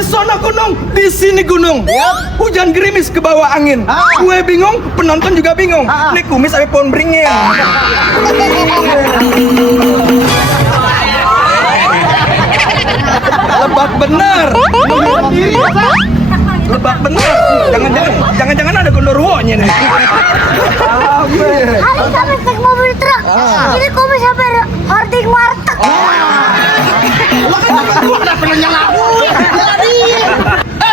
Di sana gunung, di sini gunung. Hujan gerimis ke bawah angin. Gue bingung, penonton juga bingung. Nih kumis sampai pohon beringin. Lebak bener. Lebak bener. Jangan-jangan ada gondorwonya nih. Hari kami cek mobil truk. Ini kami sampai hoarding warteg.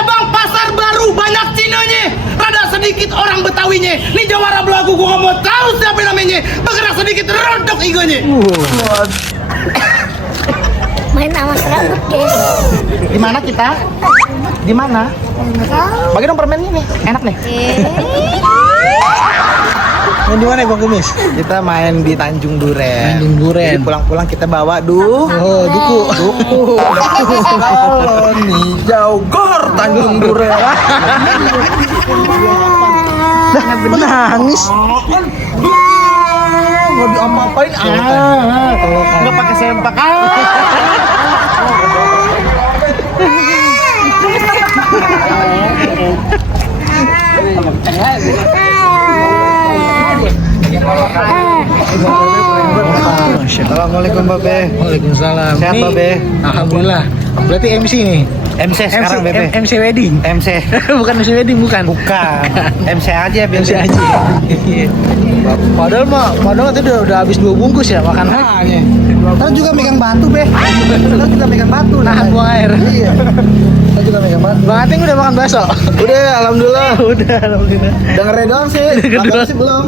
Bang, pasar baru banyak Cinanya. Rada sedikit orang Betawinya. Nih jawara belagu gua nggak mau tahu siapa namanya. Bergerak sedikit rontok egonya. Main sama serabut guys. Di mana kita? Di mana? Bagi dong permen ini, enak nih. Main di mana Bang Kumis? Kita main di Tanjung Duren. Tanjung Duren. Jadi pulang-pulang kita bawa duku. Balon hijau gor Tanjung Duren. Nangis. Mau diapa-apain? Nggak pakai sempak. Assalamualaikum Babe. Waalaikumsalam. Sehat Babe? Alhamdulillah. Berarti MC nih. MC sekarang Babe. MC wedding. MC. Bukan MC wedding, bukan. MC aja Babe. MC aja. Padahal itu udah habis 2 bungkus ya makanannya. Ntar juga megang batu Be. Ntar kita megang batu. Nahan buang air. Iya. Kita juga megang batu. Bang Ating udah makan bakso? Udah, alhamdulillah. Udah, alhamdulillah. Dengerin doang sih. Makan sih belum.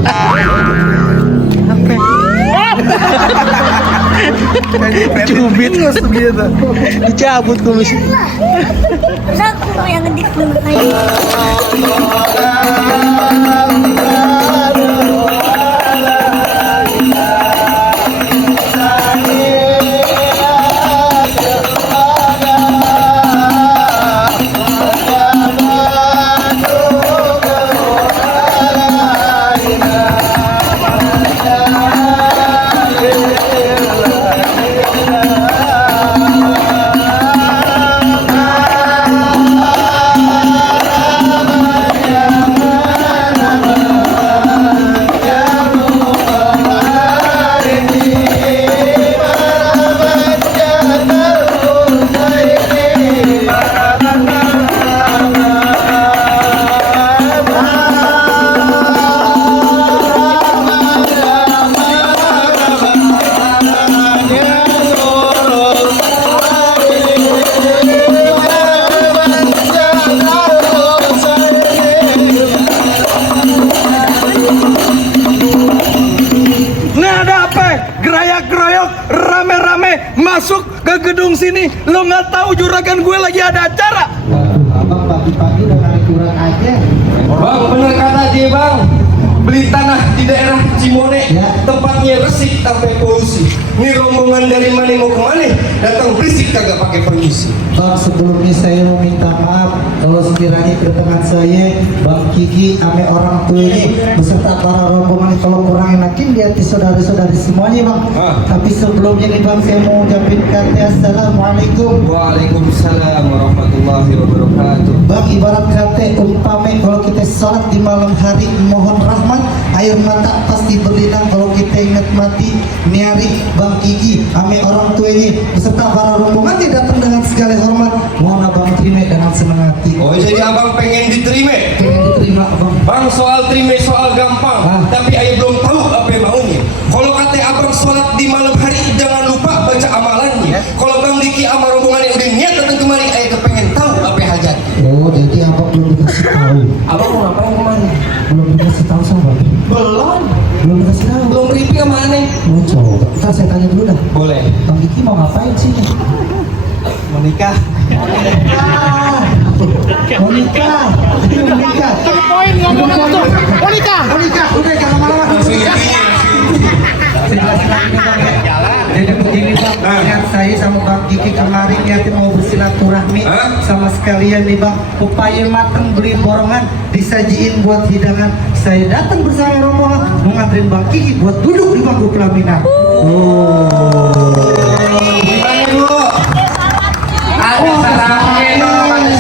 Cubit gitu. Dicabut kumis. Terus aku yang ngedik dulu kayak. Masuk ke gedung sini, lo nggak tahu juragan gue lagi ada acara. Abang pagi-pagi udah narik kurang aja. Bang, bener kata dia bang. Beli tanah di daerah Cimone, tempatnya resik sampai polusi. Ini rombongan dari mana mau kemana? Datang berisik kagak pakai permisi. Bang, sebelumnya saya mau minta maaf kalau sekiranya kedatangan saya, Bang Kiki, ame orang tua ini beserta para rombongan kalau kurang enakin di hati saudara-saudari semuanya bang. Tapi sebelumnya nih bang, saya mau ucapin kata assalamualaikum. Waalaikumsalam warahmatullahi wabarakatuh. Bang, ibarat kata umpame kalau kita sholat di malam hari mohon rahmat, air mata pasti berlinang kalau kita ingat mati. Niari Bang Kiki, ame orang tua ini beserta para rombongan dia datang dengan segala hormat. Mohon abang terima dengan senang hati. Oh, jadi abang pengen diterima? Pengen diterima abang. Bang, soal terima soal gampang, tapi ayah belum tahu apa yang maunya. Kalau kata abang sholat di malam hari, jangan lupa baca amalannya. Kalau Bang Diki sama rombongannya udah niat datang kemari, ayah kepengen tahu apa yang hajat. Oh, jadi abang belum dikasih tahu. Abang mau ngapain kemari? Belum dikasih tahu sama abang. Belum dikasih tahu. Belum briefing sama aneh. Oh, coba. Ntar saya tanya dulu dah. Boleh. Bang Diki mau ngapain sih? Menikah. Mau nikah. Poin ngomong tuh. Monika. Udah jangan malam-malam. Jadi begini bang, niat saya sama Bang Kiki kemarin niatin mau bersilaturahmi sama sekalian nih bang, upaya mateng beli borongan disajiin buat hidangan. Saya datang bersama rombongan mau nganterin Bang Kiki buat duduk di bangku pelaminan. Gimana dulu? Ada sarannya dong, ada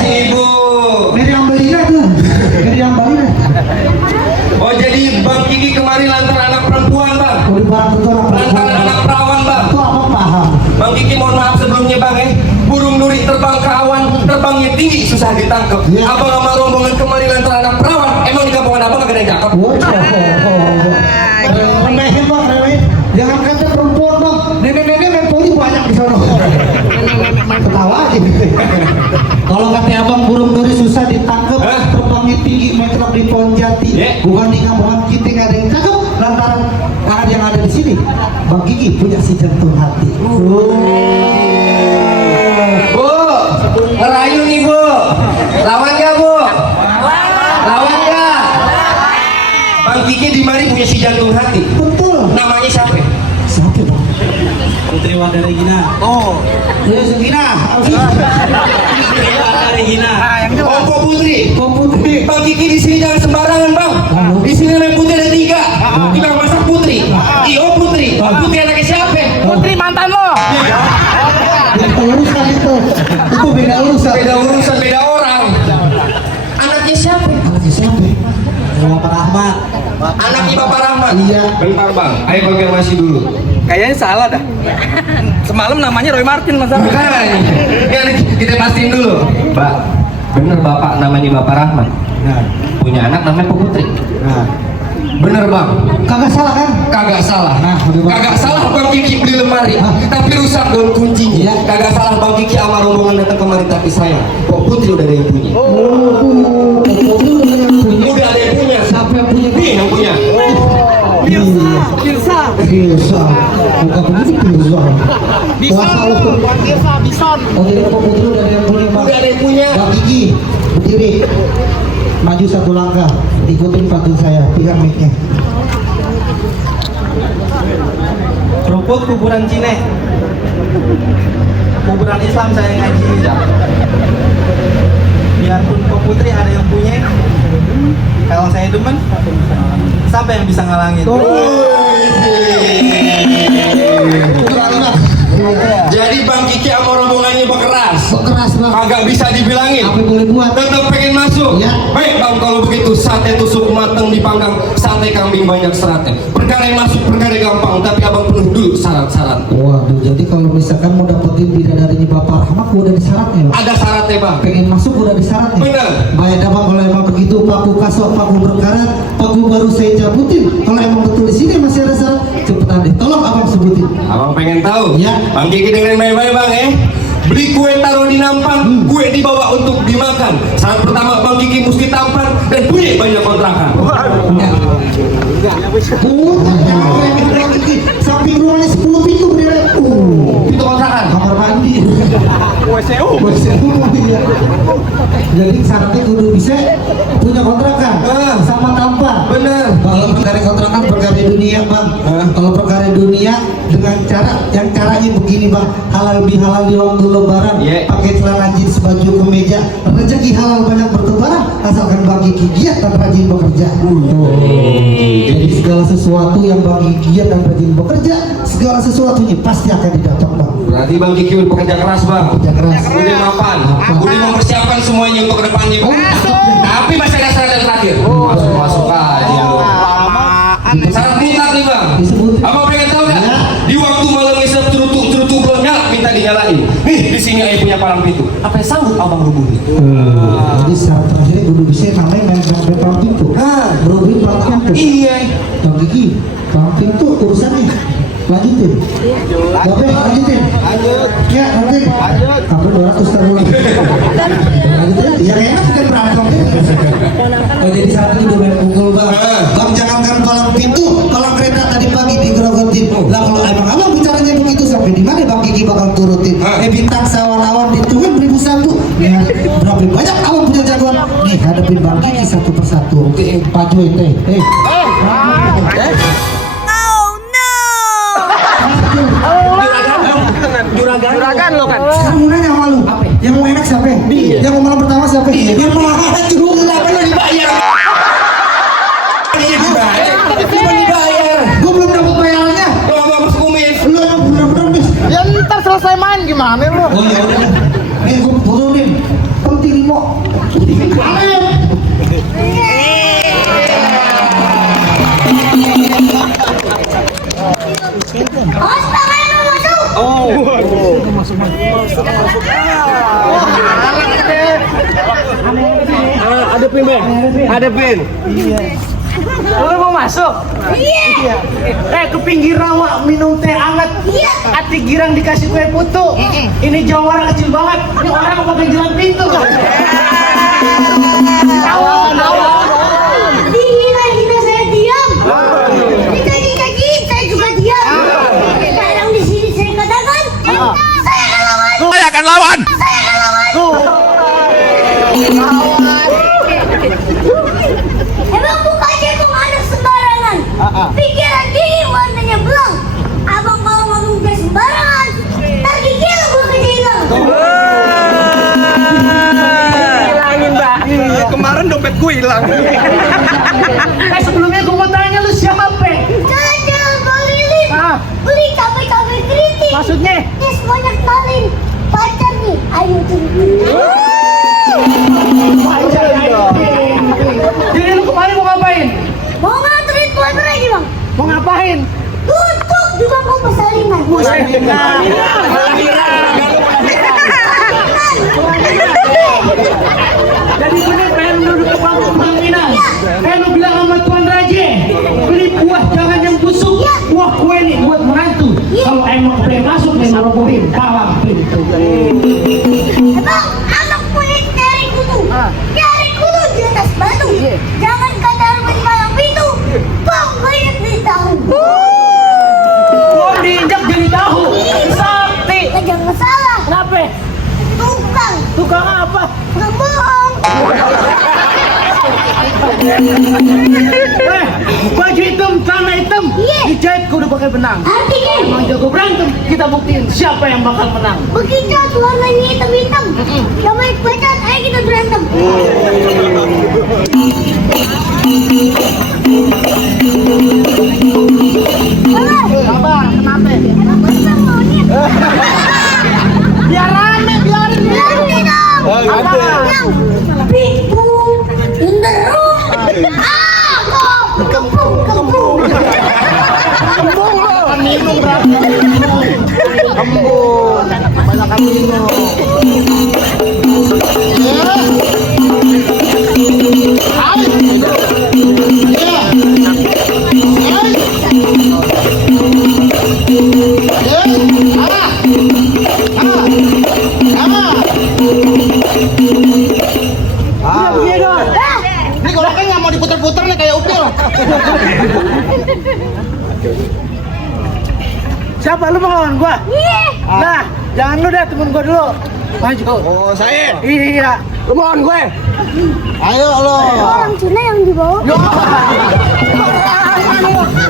abangnya tinggi susah ditangkap. Abang sama rombongan kemari lantaran anak perawan. Emang di kampungan abang gak ada yang cakep? Remehin bang, remehin. Jangan kata perempuan bang. Nenek-nenek main poli banyak di sana. Nenek-nenek main ketawa aja gitu. Kalau kata abang burung duri susah ditangkap, terbangnya tinggi metrop di pohon jati. Bukan di kampungan kita nggak ada yang cakep. Lantaran yang ada di sini, Bang Gigi punya si jantung hati. Bu, ngerayu nih bu. Lawan gak bu? Lawan gak? Bang Kiki di mari punya si jantung hati. Betul. Namanya siapa? Siapa bang? Putri Wanda Regina. Oh, ya Regina. Regina. Oh, Kok Putri. Kok Putri. Bang Kiki di sini jangan sembarangan bang. Di sini namanya Putri ada 3. Tiba masak Putri. Iyo Putri. Putri anaknya siapa? Putri mantan lo. Itu urusan itu beda urusan. Beda urusan, beda orang. Anaknya siapa? Anaknya siapa? Bapak Rahmat. Anaknya Bapak Rahmat. Iya. Bentar bang, ayo konfirmasi dulu. Kayaknya salah dah. Semalam namanya Roy Martin mas. Ya, kita pastiin dulu. Mbak, bener bapak namanya Bapak Rahmat. Nah, Punya anak namanya Putri. nah, Bener bang. kagak salah kan? Kagak salah. Nah, bagaimana? Kagak salah Bang Kiki beli lemari, tapi rusak daun kuncinya. Iya. Kagak salah Bang Kiki sama rombongan datang kemari, tapi sayang kok Putri udah ada yang punya. Udah ada yang punya. Siapa yang punya? Nih yang punya. Bisa. Bukan begitu Bisa. Bison. Oh jadi Bapak Putri udah ada yang punya Bang. Udah ada yang punya. Bang Gigi, berdiri. Maju 1 langkah. Ikutin pantun saya. Pegang mic-nya. Rumput kuburan Cine. Kuburan Islam saya ngaji. Biarpun Kok Putri ada yang punya, kalau saya demen, siapa yang bisa ngalangin? Jadi Bang Kiki sama rombongannya berkeras. Keras Bang. Kagak bisa dibilangin. Apa yang boleh buat? Tetap pengen masuk. Ya. Baik bang, kalau begitu sate tusuk mateng dipanggang, sate kambing banyak seratnya. Perkara yang masuk perkara gampang, tapi abang penuh dulu syarat-syarat. Waduh, jadi kalau misalkan mau dapetin bidadarinya Bapak Rahmat, udah ada syaratnya Bang. Ada syaratnya bang. Pengen masuk udah ada syaratnya. Benar. Baik dah Bang, kalau emang begitu paku kasok, paku berkarat, paku baru saya cabutin. Kalau emang betul di sini masih ada syarat, cepetan deh. Tolong abang sebutin. Abang pengen tahu? Ya. Bang Kiki dengerin baik-baik bang Beli kue taruh di nampan, kue dibawa untuk dimakan. Syarat pertama Bang Kiki mesti tampan dan punya banyak kontrakan. Samping rumahnya 10 pintu berdiri. Itu kontrakan. Kamar mandi. WCU. Iya. Jadi syaratnya kudu bisa punya kontrakan sama tampan. Bener. Kalau perkara kontrakan perkara dunia Bang. Kalau perkara dunia dengan cara yang caranya begini Bang, halal bihalal di waktu lebaran, pakai celana jeans baju kemeja, rezeki halal banyak bertebaran, asalkan Bang Kiki giat dan rajin bekerja. Jadi segala sesuatu yang Bang Kiki giat dan rajin bekerja, segala sesuatunya pasti akan didapat Bang. Berarti Bang Kiki udah bekerja keras bang. Kerja keras. Udah mapan. Udah mempersiapkan semuanya untuk kedepannya. Tapi masih ada syarat yang terakhir. Masuk aja. Syarat mutlak nih bang. Abang pengen tahu nggak? Di waktu malam isap cerutu belum nyala, minta dinyalain. Nih di sini ayah punya palang pintu. Apa yang sanggup abang rubuhin? Jadi syarat terakhir kudu bisa namanya main palang pintu. Berubuhin palang pintu. Iya. Bang Kiki, palang pintu urusannya. Lanjutin. Bapak lanjutin. Lanjut. Ya, lanjut. Aku 200 terulang. Lanjutin. Yang enak kan berantem. Oh, jadi saat itu udah main pukul Bang. Bang jangankan palang pintu, palang kereta tadi pagi digerogotin. Lah kalau emang abang bicaranya begitu sampai di mana Bang Kiki bakal turutin? Bintang sawan-awan dihitungan 1001. Nih, berapa banyak abang punya jagoan? Nih hadapin Bang Kiki satu persatu. Oke, pajuin teh. Juragan lo kan. Sekarang mau nanya sama lu. Yang mau enak siapa? Yang mau malam pertama siapa? Yang mau maju lah kan dibayar. Cuma dibayar. Gue belum dapat bayarannya. Kalau abang masuk kumis. Lu bener-bener bis. Ya ntar selesai main gimana lo? Oh ya udah. Nih gue turunin. Penting mau. Amin. Awas tangannya mau masuk. Masuk. Hadapin, Be. Hadapin. Lu mau masuk? Iya. Ke pinggir rawa minum teh hangat. Iya. Ati girang dikasih kue putu. Ini jawara kecil banget. Ini orang pakai jalan pintu. Dihina-hina saya diam. Dikaki-kaki saya juga diam. Sekarang di sini saya katakan, saya akan lawan. Saya akan lawan. Saya akan lawan. Emang buka cekong ada sembarangan. Pikiran gini warnanya belang. Abang kalau ngomong dia sembarangan, ntar gigi gue kejelang. Hilangin, Mbak. Kemarin dompet gue hilang. Sebelumnya gue mau tanya lu siapa? Jalan-jalan keliling. Ah. Beli cabai-cabai keriting. Maksudnya? Ya semuanya kenalin. Pacar nih, ayo tunjukin. Jadi lu kemarin mau ngapain? Mau nganterin tuan lagi bang? Mau ngapain? Duduk di bangku persalinan. Jadi bener pengen duduk ke bangku pelaminan. Lu bilang sama Tuan Raje, beli buah jangan yang busuk. Buah kue nih buat menantu. Kalau emang pengen masuk nih robohin palang pintu. Bang, anak punya cari kutu. Cari kutu di atas batu. Jangan kata rumah di malam pintu. Bang, banyak di tahu. Gua diinjak jadi tahu. Sakti. Ya jangan salah. Kenapa? Tukang. Tukang apa? Ngebohong. Baju hitam, celana hitam. Iya. Dijahit kudu pakai benang. Artinya, Emang jago berantem, kita buktiin siapa yang bakal menang. begitu warnanya hitam-hitam. Yang baik pacar, ayo kita berantem. Sabar, kenapa? Emang bener monyet. Biar rame, biarin. Ganti dong. Apa? Yang pipu in the room. Kok kembung. Kembung lo. Minum berapa? Kembung. Banyak minum. Ini goloknya nggak mau diputer-puter nih kayak upil. Siapa lu mau lawan gua? Iya. Nah, jangan lu dah, temen gua dulu. Maju. Oh, saya. Iya. Lu mau lawan gue? Ayo lo. Orang Cina yang dibawa.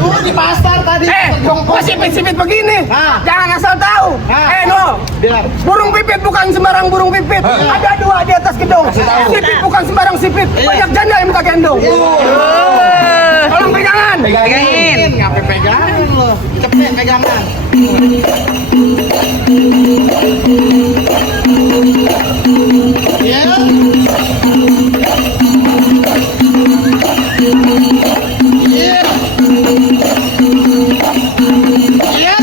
Lu di pasar tadi. Gua sipit-sipit begini. Jangan asal tahu. No. Bilang. Burung pipit bukan sembarang burung pipit. Ada dua di atas gedung. Sipit bukan sembarang sipit. Banyak janda yang minta gendong. Tolong pegangan. Pegangin. Ngapain pegangan lo? Cepet pegangan. Iya. Iya. Iya.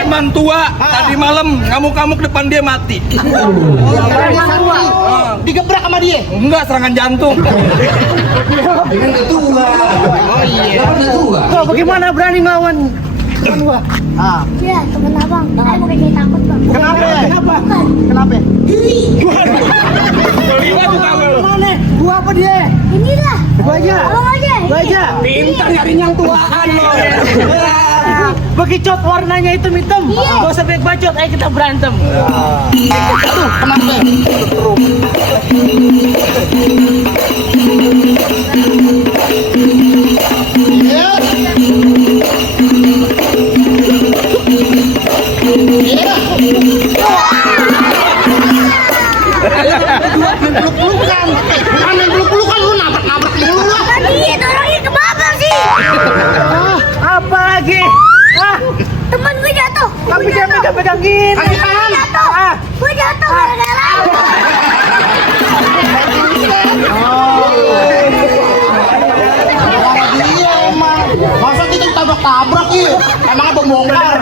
Eman tua tadi malam ngamuk-ngamuk depan dia mati. Digebrak sama dia. Enggak, serangan jantung. Dengan ketua. Oh iya. Ketua. Kok bagaimana berani ngelawan gua? Ya, temen abang. Saya bukan jadi takut bang. Kenapa? Kenapa? Bukan. Kenapa? Geli. Mana? Gua apa dia? Inilah. Gua aja. Abang aja. Gua aja. Pintar nyariin yang tuaan lo. Bekicot warnanya hitam-hitam. Iya. Gak usah banyak bacot, ayo kita berantem. Aduh, kenapa? Iya. Iya. Peluk-pelukan. Bukan main peluk-pelukan, lu nabrak-nabrak mulu lah. Tadi itu orangnya kebabak sih. Apa lagi? Temen gue jatuh. Tapi jangan pegang-pegang gini. Gue jatuh. Gue jatuh gara-gara. Dia emang. Masa kita tabrak tabrak ya. Emang abang bongkar.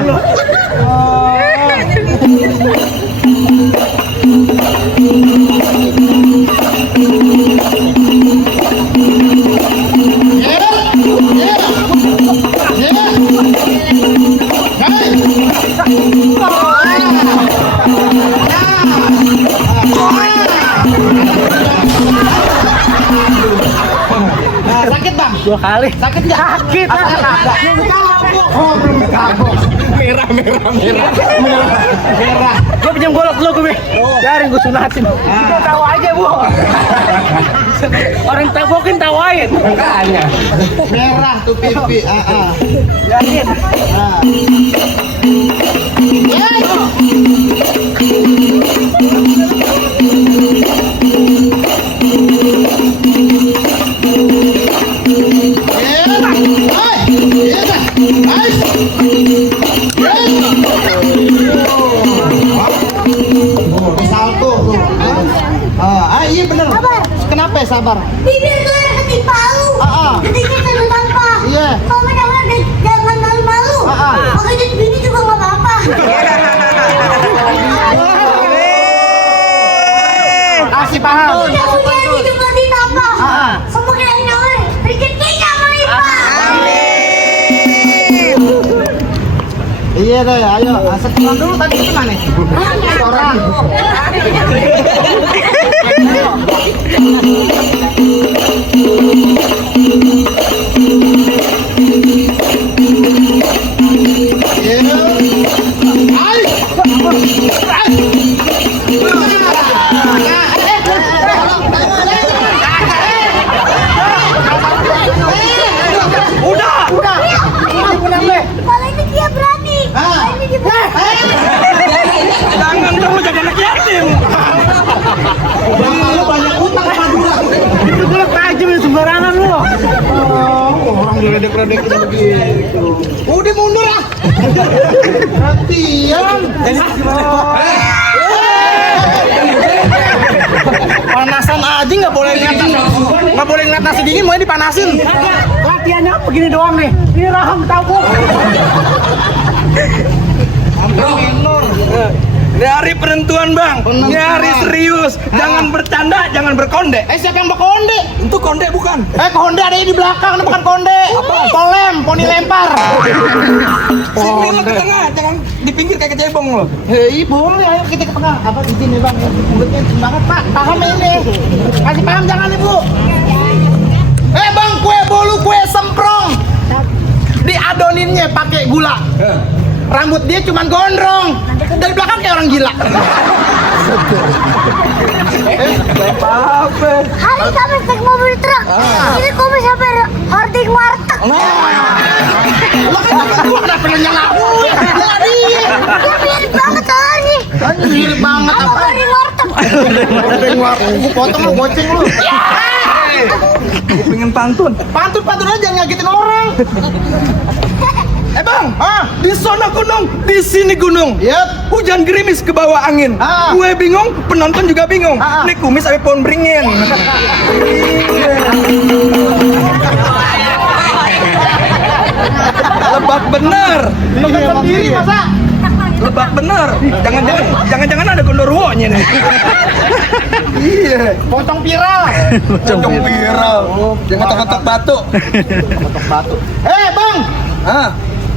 Sakit bang? 2 kali. Sakit nggak? Sakit. Oh belum kabok. Merah. Gue pinjam golok dulu gue. Biarin gue sunatin. Gue tahu aja bu. Orang tabokin tawain. Makanya. Merah tuh pipi. Yakin. Salto tuh. Iya bener. Sabar. Kenapa ya sabar? Bibir tuh yang ketipalu. Ketiknya sambil tanpa. Iya. Kalau menawar jangan malu-malu. Pakai jadi bini juga nggak apa-apa. Kasih paham. Udah punya hidup mati tanpa. Semoga yang nyawar rezekinya melimpah. Iya deh, ayo. Setelan dulu tadi itu mana? Orang. Kalau ini dia berani. Kalau ini dia berani. Jangan kamu jadi anak yatim. Lu banyak utang sama Madura. Itu gue tajam ya sembarangan lu. Orang diledek-ledek begitu. Udah mundur ah. Perhatian. Panasan aja nggak boleh ngeliat nasi dingin, mau dipanasin. Latihannya begini doang nih. Ini rahang tabung. Ini hari penentuan bang. Ini hari serius. Jangan bercanda, jangan berkonde. Siapa yang berkonde? Itu konde bukan. Konde ada di belakang, bukan konde. Polem, poni lempar. Sini lo ke tengah, jangan di pinggir kayak kecebong lo. Hei, boleh, ayo kita ke tengah. Apa izin nih bang? Mulutnya banget pak, paham ini. Kasih paham jangan ibu. Bang, kue bolu, kue semprong. Diadoninnya pakai gula. Rambut dia cuman gondrong. Dari belakang kayak orang gila. Hari Kamis naik mobil truk. Ini Kamis sampai hoarding warteg. Lo kan gua kenapa nanya aku? Jadi. Dia mirip banget soalnya. Mirip banget Sama apa? hoarding warteg. Hoarding warteg. Gua potong lu, goceng lu. Gue pengen pantun. Pantun aja jangan ngagetin orang. Bang, di sana gunung, di sini gunung. Yep. Hujan gerimis ke bawah angin. Gue bingung, penonton juga bingung. Ini kumis sampai pohon beringin. Lebak bener. Nonton sendiri masa? Lebak bener. Jangan-jangan ada gondorwonya nih. Iya. Pocong viral. Pocong viral. Jangan ngotok-ngotok batu. Bang.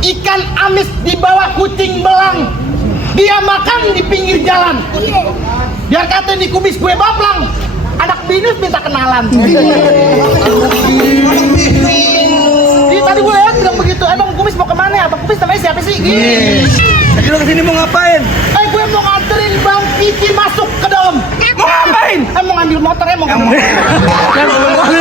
Ikan amis di bawah kucing belang. Dia makan di pinggir jalan. Biar kata di kumis gue baplang. Anak binus minta kenalan. Tadi gue lihat bilang begitu. Bang kumis mau kemana? Abang kumis namanya siapa sih? Jadi lo kesini mau ngapain? Gue mau nganterin Bang Kiki masuk ke dalam. Mau ngapain? Mau ngambil motor mau ngambil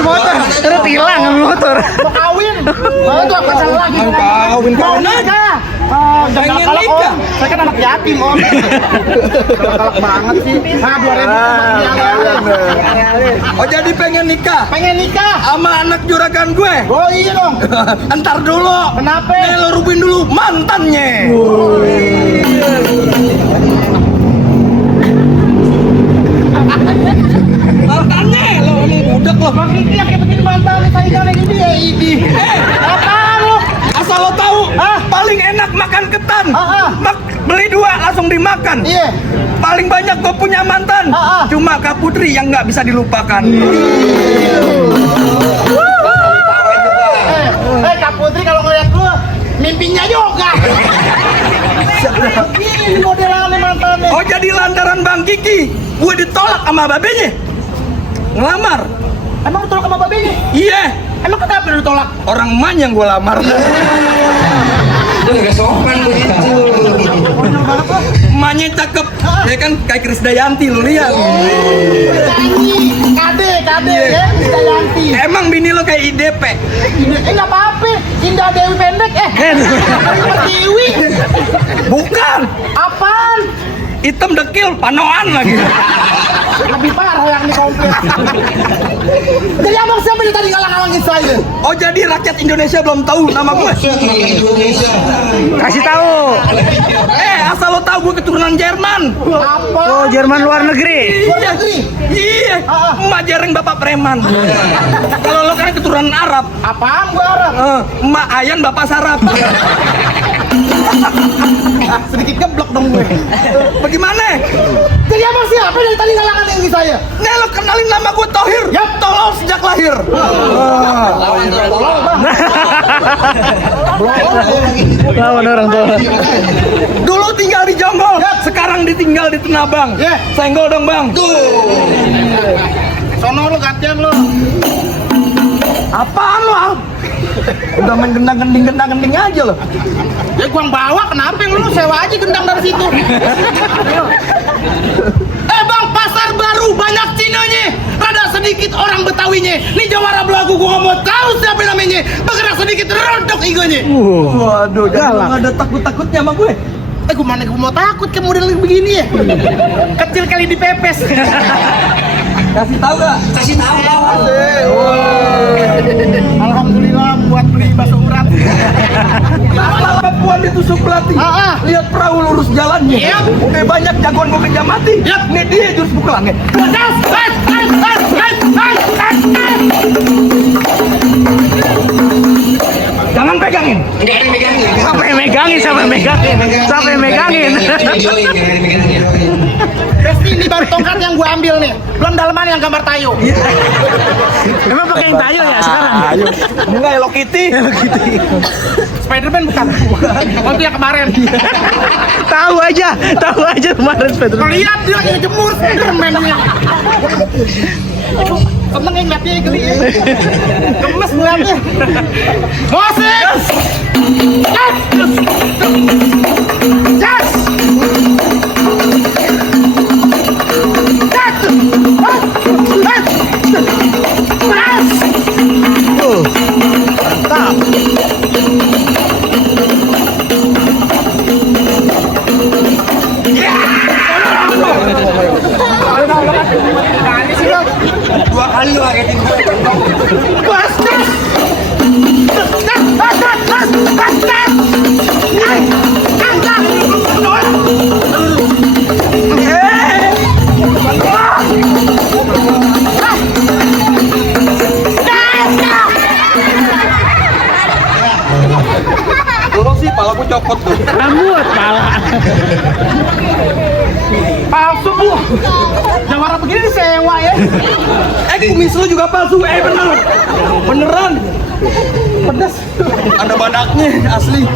motor. Terus hilang ngambil motor. mau kawin. Itu apa salah lagi? Mau kawin. Mau nikah. Jangan Pengen kalak nikah. om. Saya kan anak yatim om. Kalak banget sih. 2.000. Oh jadi pengen nikah? Pengen nikah. Sama anak juragan gue? Oh iya dong. Entar dulu. Kenapa? Nih lo rubin dulu mantannya. Mantannya lo budak lo. Bang Kiki yang kayak begini mantan saya jangan ini ya ini. Apa lu? Asal lo tahu tahu. Paling enak makan ketan. Beli 2 langsung dimakan. Iya. Paling banyak gue punya mantan. Cuma Kak Putri yang nggak bisa dilupakan. Kak Putri kalau ngeliat lu mimpinya juga. Ini modelannya mantannya. Oh, jadi lantaran Bang Kiki gue ditolak sama babenya. Ngelamar. Emang ditolak sama babenya? Iya. Emang kenapa lu ditolak? Orang emaknya yang gue lamar. Itu gak sopan begitu. Emaknya cakep. Ya kan kayak Krisdayanti lu lihat. Kade ya, Krisdayanti. Emang bini lo kayak IDP. Nggak apa-apa, Indah Dewi pendek. Dewi. Bukan. Apaan? Hitam dekil, panoan lagi. Lebih parah yang di komplit. Jadi abang siapa yang tadi ngalang-ngalangin saya? Oh, jadi rakyat Indonesia belum tahu nama gue. Kasih tahu. Asal lo tahu gue keturunan Jerman. Apa? Oh, Jerman luar negeri. Luar negeri? Iya. Emak Jereng bapak preman. Kalau lo kan keturunan Arab. Apaan gua Arab? Emak Ayan bapak sarap. Sedikit geblok dong gue. Bagaimana? Jadi abang siapa dari tadi ngalang-ngalangin saya? Nih lo kenalin nama gue Thohir. Yap. Tolol sejak lahir. Lawan orang tua. Dulu tinggal di Jonggol, sekarang ditinggal di Tenabang. Senggol dong bang. Sono lu gantian lu. Apaan lo? Al? Udah main gendang-gending aja lo. Ya gua yang bawa, kenapa lu sewa aja gendang dari situ? Bang, pasar baru banyak Cinanya, rada sedikit orang Betawinya. Nih jawara belagu gua nggak mau tahu siapa namanya. Bergerak sedikit rontok egonya. Waduh, jangan nggak ada takut-takutnya sama gue. Gua mana gua mau takut ke model begini ya. Kecil kali dipepes. Kasih tahu gak? Kasih tahu. Alhamdulillah buat beli bakso urat. Malah Puan ditusuk pelatih. Lihat perahu lurus jalannya. Banyak jagoan gue kerja mati. Nih dia jurus pukulannya. Jangan pegangin. Enggak ada yang megangin. Siapa yang megangin? Videoin, jangan megangin. Pasti ini baru tongkat yang gua ambil nih. Belum dalaman yang gambar tayo. Emang pakai yang tayo ya sekarang? Enggak, Hello Kitty. Spiderman bukan? Waktu yang kemarin. Tahu aja kemarin Spiderman. Kalau lihat dia lagi ngejemur Spiderman-nya. Seneng yang ngeliatnya geli. Gemes ngeliatnya. Musik! Yes! Dua kali lo ngagetin gue. Dulu sih pala gue copot tuh. Rambut pala. Palsu bu. Jawara begini disewa ya. Kumis lu juga palsu. Beneran. Pedas. Ada badaknya asli.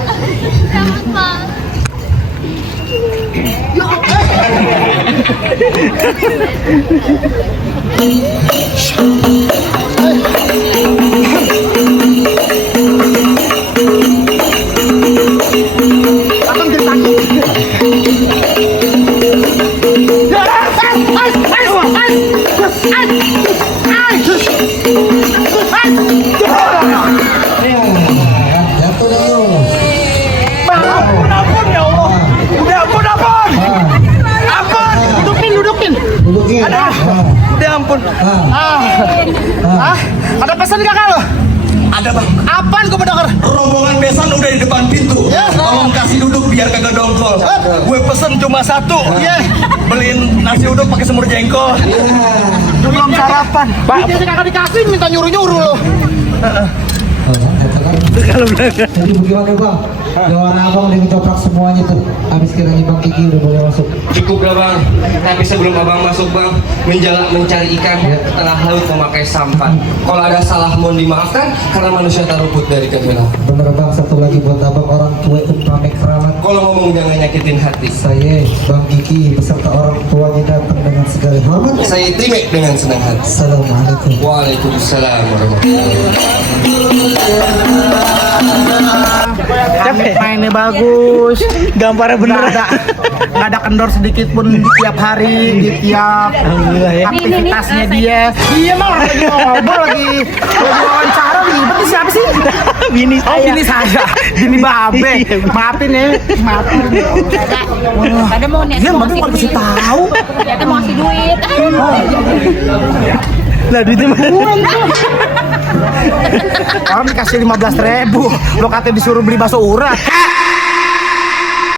Abang jadi takut. Ampun ya Allah. Udah ampun. Dudukin. Udah ampun. Ada pesan gak kalau? Ada bang. Apaan gue mendengar? Rombongan besan udah di depan pintu. Tolong kasih duduk biar kagak dongkol. Gue pesen cuma satu. Beliin nasi uduk pakai semur jengkol. Belum sarapan. Pak, dia kagak dikasih minta nyuruh-nyuruh lo. Jadi bagaimana bang? Jawaban abang udah ketoprak semuanya tuh. Habis kiranya bang Kiki udah boleh masuk. Cukup lah bang, tapi sebelum abang masuk bang, menjalak mencari ikan Ya. tengah laut memakai sampan. Kalau ada salah mohon dimaafkan, karena manusia tak luput dari kehilangan. Bener bang, satu lagi buat abang orang tua itu pamit keramat. Kalau ngomong jangan nyakitin hati. Saya bang Kiki beserta orang tuanya datang dengan segala hormat. Saya terima dengan senang hati. Assalamualaikum. Waalaikumsalam warahmatullahi wabarakatuh. Mainnya bagus, gambarnya bener. Nggak ada kendor sedikit pun di tiap hari, di tiap aktivitasnya dia. Iya mah lagi ngobrol lagi wawancara ribet nih, siapa sih? Bini saya. Oh bini saya, bini babe. Maafin ya, maafin. Ada mau nih. Dia babe nggak bisa tahu. Kita mau kasih duit. Lah duitnya mana? Orang dikasih 15.000, lo katanya disuruh beli bakso urat.